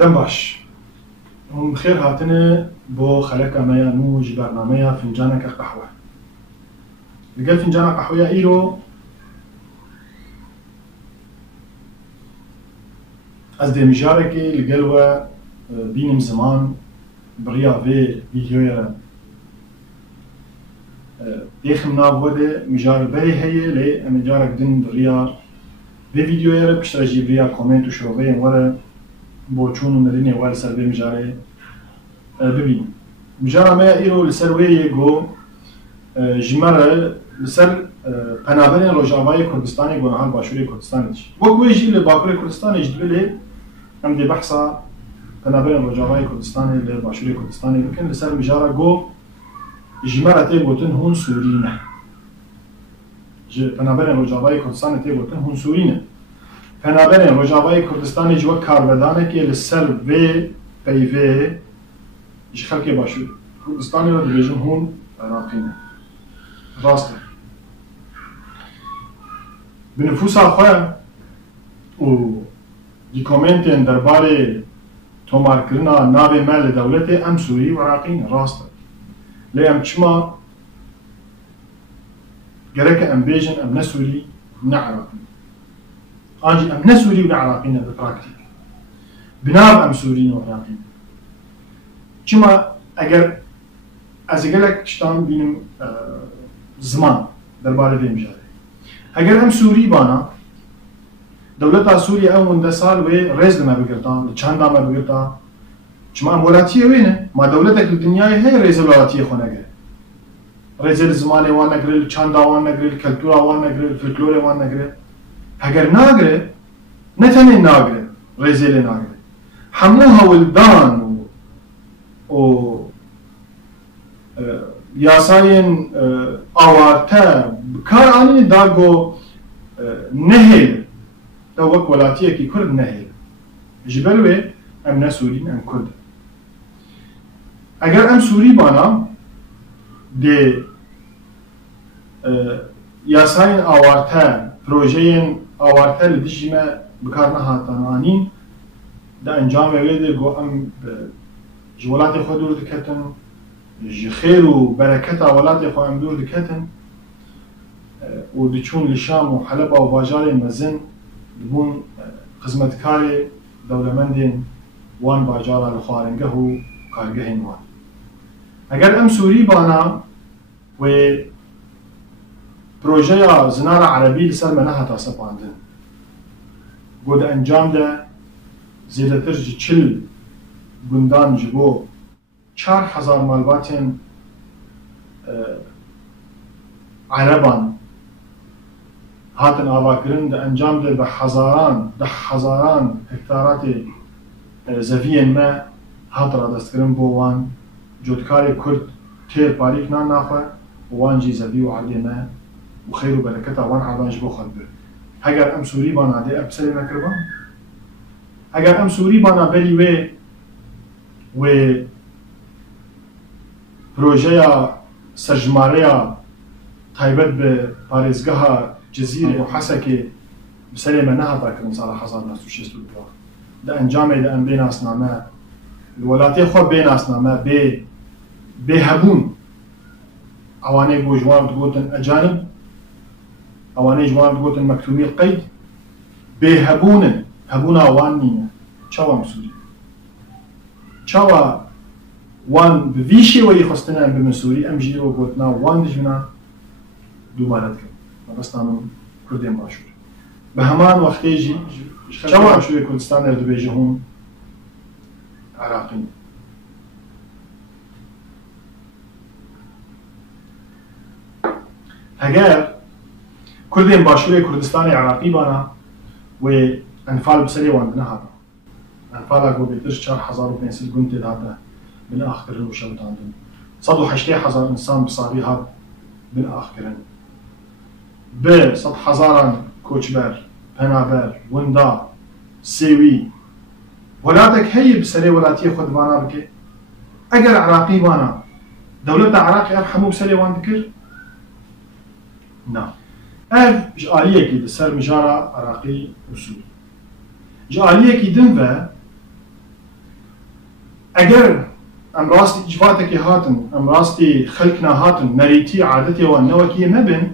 دم باش هم بخير هاتنا بو خلقة ميا نوج برنامجها فنجانك قهوة لقل فنجانك قهوة إيرو از دمجاركي لقلوا بينم زمان بريا في فيديويا ديخم نابوده مجار بري هي لي مجارك دن بريا في فيديويا بشترجي بريا كومنت وشوفين ورا بوچون ونريني وال سر بي مجاري ببين مجارة ما ايرو لسر ويري جو جمرة لسر پنابرين روجاوای کردستانی گناهان باشوری کردستانی وكوي جي لباكوري كردستاني جدبلي ام دي بحثا پنابرين روجاوای کردستانی لباشوری کردستانی لكن لسر مجارة جو جمرة تيبوتن هون سورينه پنابرين روجاوای کردستانی تيبوتن هون سورينه پنابرين روجاوای کردستانی جو کاربردانه که لسر وی پیوه جي خلقی باشوری کردستانی رو دبیجن هون عراقینه راسته بنفوس آخواه و دی کومنتین درباره تومار کرنا ناوی مال دولت ام سوری و عراقین راسته لی ام چما گرک ام بیجن ام نسوری نه عراقین آنجی ام نسوری و نه عراقین به پراکتیک بناب ام سوری و عراقین چما اگر از گلک شتان بینم زمان درباره دیم جاره اگر ام سوری بانا دولت سوریا اون ده سال و رئیس ما بگرتا چند ما بگرتا چما ام ولاتیه وینه ما دولتك الدنيا هي رئیس ولاتیه خونه گره رئیس زمان وان نگره چند وان نگره کلتور وان نگره فلکلور وان نگره اگر نگره نتنی نگره رئیس لی نگره هموها ولدان و یاساین آوارته کار آنی داغو نهل دا وک ولاتیه کی کرد نهل جبلوه ام نسورین ام کرد اگر ام سوری بانا ده یاساین آوارته پروژه آوارته لدیجمه بکار نهاتان آنین دا انجام ویده گو ام جولات خود دور دکتن خير وبركة ولاد خو ام دور دكتن ودچون لشام وحلب وباجار مزن دبون خدمتكاري دولمندين وان باجار الخارنجه وكارجهن وان اگر ام سوري بانا و بروجيا زنارة عربي لسر منها تاسباندن قد انجام ده زيادتر جي چل گندان جبو 4000 مالباتن عربان هاتن آواکرن ده انجام ده به هزاران هکتارات زوین ما هات را دستکرن بو وان جودکار کرد تیر باریک نان ناخواه وان جی زوی و عردی ما و خیر و برکتا وان عربان جبو خود بر اگر ام سوری بانا ده ابسری نکربان اگر ام سوری بانا بری و پروژه سرجماره تایبت به پارێزگەها جزیره و حەسەکێ بسەرێ مە نەهاتاکردن ساڵە 1962 دا ئەنجامێ دا ئەم بێناسنامە وڵاتێ خۆ بێناسنامە بێ هەبوون ئەوانەی بۆ ژوان دگوتن ئەجانب ئەوانەی ژوان دگوتن مەکتومی قەید بێ هەبوونن هەبوونا وان نینە چاوە مسوولی چاوە وان بوی شێوەی خستنە بمن سووری ئەم ژیرەوە گوتنا وان دژمنە دووبارەت کرد مەبەستانم کوردێن باشوور بە هەمان وەختێژی چاوە ئەشوێ کوردستان دەردەبێژە هەم عراقین ئەگەر کوردێن باشووری کوردستانی عراقی بانە و ئەنفال بسەرێ وان نەهاتە ئەنفالا گۆ بێتر 4500 گوند تێداتە من آخرن و شوتاندن 180,000 انسان بصابي هاد من آخرن ب 100,000 کوچبر پنابر وندا سیوی ولاتك هي بسري ولاتي خود بانا بك اگر عراقي بانا دولة عراقي افحمو بسري وان ذكر نعم اف جاليه كي سر مجارة عراقي وسوري جاليه كي دنفا اگر ام راستی اجواتك هاتن ام راستی خلقنا هاتن نريتي عادتي وانوكي مبن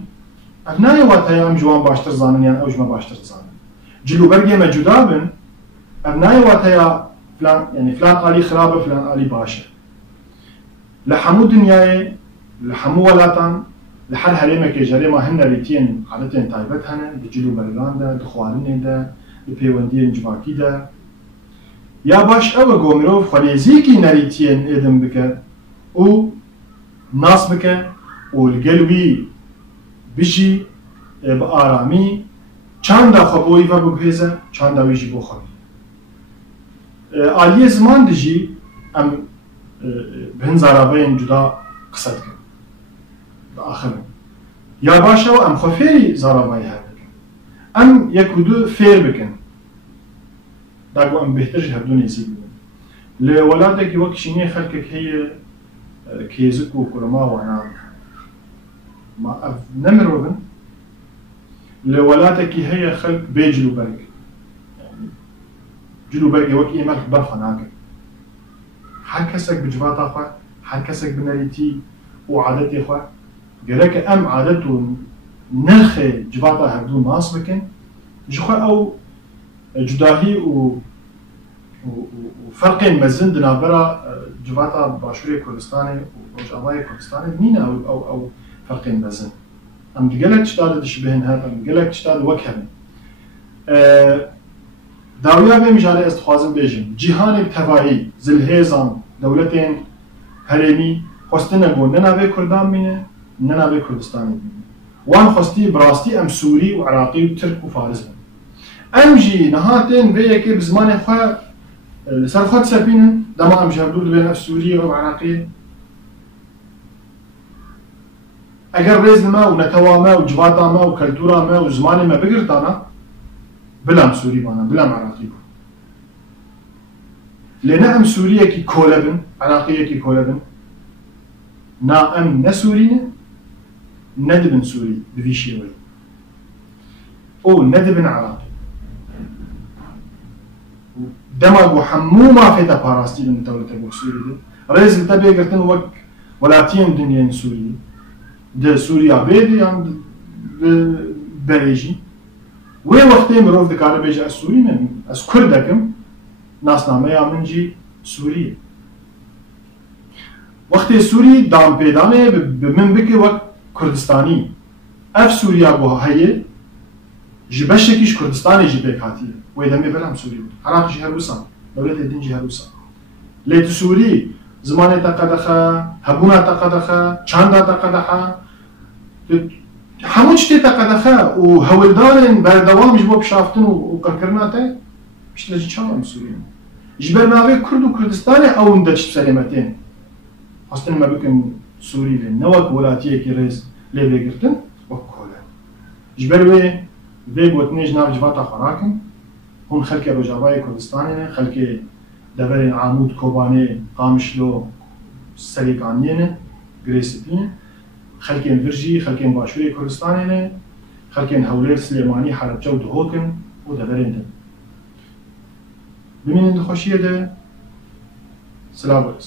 ابناي واتايا ام جوان باشتر زانن يعني اوج ما باشتر زانن جلو برقي ما جدابن ابناي واتايا فلان يعني فلان آلي خرابه فلان آلي باشا لحمو دنياي لحمو ولاتان لحر هريمه كي جريمه هن ريتين عادتين تايبت هن بجلو برغان ده دخوارين ده بپیوندی جواکی ده یا باش او گومروف خلیزی کی نریتین ادم بکه او ناس بکه و الگلوی بشی با آرامی چند خبوی و بگهزه چند ویجی بخوری آلیه زمان دجی ام بهن زارابین جدا قصد کن بآخر یا باش او ام خفیری زارابای هر بکن ام یک و دو فیر بکن داگو ام بهترش هر دو نزیگ بکن لولاده که وقت شینی خلقك هي كيزك وكرما وانا ما نمرو بن لولاتك هي خلق بيجلو برق يعني جلو برق وقت ايمال برفناك حركسك بجباطة خوا حركسك بناليتي وعادتي خوا قالك ام عادته نرخي جباطة هردو ناس بكن جخوا او جداهي وفرق مزن دنابرا جباطة باشوري كردستاني وجامعي كردستاني مين او فرق مزن ام دقلك تشتاد تشبهن هذا ام دقلك تشتاد وكهن داويا بمجال استخوازن بيجن جهان التباعي زلهيزان دولتين هرمي خستنا بون ننابي كردان مينه ننابي كردستاني مينه وان خستي براستي ام سوري وعراقي وترك وفارس ام جي نهاتين بيكي بزمان خوا سرخات سبينن دما ام جهدود بين سوري وعراقي اگر ريز ما ونتوا ما وجباتا ما وكلتورا ما وزمان ما بقرتانا بلا سوري بانا بلا عراقي لنا ام سوريا كي كولبن عراقيه كي كولبن نا ام نسورينا ندبن سوري بفيشيوي او ندبن عراقي دماغ وحمو ما في تباراستي من دولة ابو سوري دي رئيس التبيه قلتن وك ولاتين دنيا سوري ده سوريا بيدي عند بريجي وي وقتي مروف دكار بيجي السوري من اس كردكم ناس نامه منجي سوري وقتي سوري دام بيدانه بمن بكي وقت كردستاني اف سوريا بوها هي جبشكيش كردستاني جيبك هاتيه ويدمي بلام سوري عراق جهروسا دولة الدين جهروسا ليت سوري زمان تقدخه هبونا تقدخه چاندا تقدخه همون چتی تقدخه و هولدارن بردوام جبو بشافتن و قرقرناته مش لجي چاهم سوري جبر ناوي كرد و كردستاني او اندش بسلامتين اصلا ما بكن سوري لن نوك ولاتيه كي رئيس ليه بيقرتن وكولا جبر وي بيق وتنيج ناف جباتا خراكن هون خلق رجاباي كردستاني خلق دبرين عمود كوباني قامشلو سريقانيين غريسبين خلقين فرجي خلقين باشوري كردستاني خلقين هولير سليماني حربجا ودهوكن ودبرين دن بمين اندخوشيه ده سلام عليكم